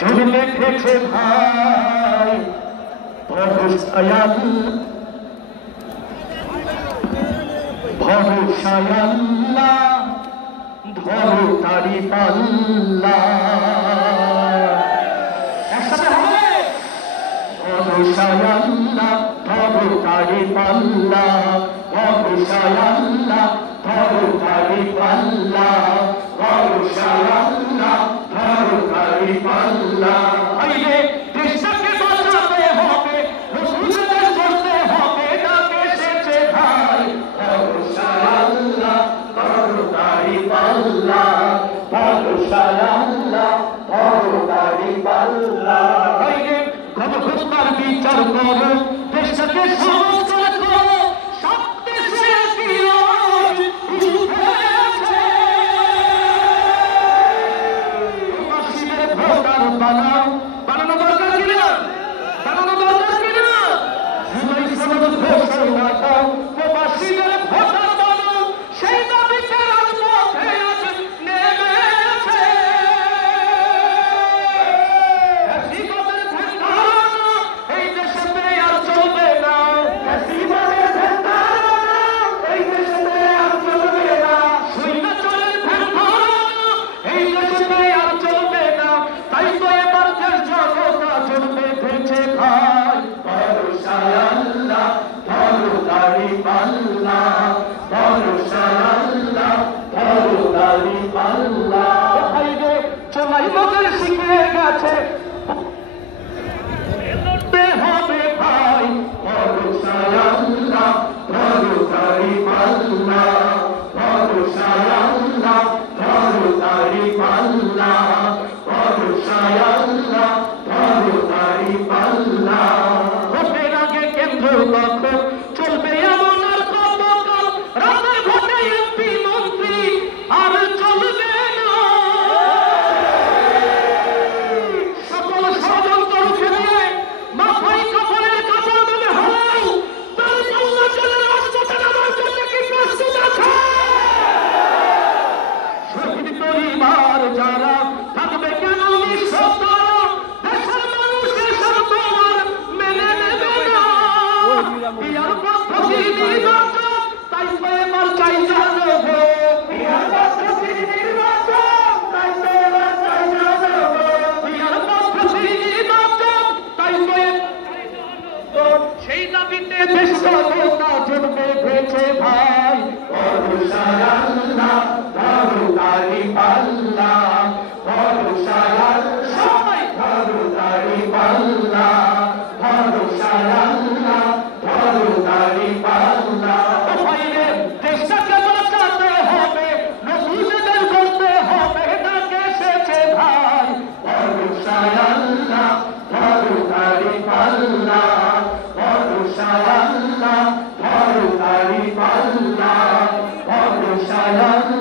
যদি দেখেছে ভাই ভরসায় আল্লাহ ধরো তারি পাল্লা একসাথে হবে ভরসায় আল্লাহ ধরো তারি পাল্লা ভরসায় আল্লাহ ধরো তারি পাল্লা ভরসায় আল্লাহ ধরো তারি পাল্লা আইয়ে দেশকে বাঁচাতে হবে রসুলদের করতে হবে ডাকে এসেছে ভাই ভরসায় আল্লাহ ধরো তারি পাল্লা ভরসায় আল্লাহ ধরো তারি পাল্লা আইয়ে গণহত্যার বিচার করো দেশকে সংস্কার করো সব দেশে বিরোধ উঠেছে প্রবাসীদের ভোটার বানানো দরকার কিনা বানানো দরকার কিনা জুলাই সনদ ঘোষণা দাও প্রবাসীদের ভোটার বানাও সেই দাবিতে রাজপথে আজ নেমেছে ফ্যাসিবাদের ধ্যানধারণা এই দেশেতে আর চলবে না ফ্যাসিবাদের ধ্যানধারণা এই দেশেতে আর চলবে না স্বৈরাচারের ধ্যানধারণা এই দেশেতে আর চলবে না তাই তো এবার দেশ জনতা চলবে বেঁচে ভাই ভরসায় আল্লাহ ধরো তারি পাল্লা ভরসায় আল্লাহ ধরো তারি পাল্লা ভাই রে চলাই মদের শিখে গেছে লড়তে হবে ভাই ভরসায় আল্লাহ ধরো তারি পাল্লা ভরসায় আল্লাহ ধরো তারি পাল্লা ভরসায় আল্লাহ ধরো তারি পাল্লা ভোটের আগে কেন্দ্র দখল চলবে এমন আর কতকাল রাতের ভোটে এমপি মন্ত্রী আর চলবে না সকল ষড়যন্ত্র রুখে দিয়ে মাথায় কাপড়ের কাপড় মেলে হলেও তার পাল্লা চলে রাজপথে নামার জন্য কি প্রস্তুত আছে শহীদ পরিবার যারা থাকবে কেন নিঃশব্দ দেশের মানুষ এসব তোমার মেনে নেবে না বিয়ার পদ্ধতি নির্বাচন তাই তো এবার চাই জানবো বিয়ার পদ্ধতি নির্বাচন তাই তো এবার চাই জানবো বিয়ার পদ্ধতি নির্বাচন তাই তো সেই দাবিতে দেশ জনতা জন্মে গেছে ভাই ভরসায় আল্লাহ ধরো তারি পাল্লা ভরসায় আল্লাহ সবাই ধরো তারি পাল্লা ভরসায় আল্লাহ ধরো তারি পাল্লা ভাইরে দেশটাকে বাঁচাতে হবে রসুলদের করতে হবে ডাকে এসেছে ভাই ভরসায় আল্লাহ ধরো তারি পাল্লা ভরসায় আল্লাহ ধরো তারি পাল্লা ভরসায় আল্লাহ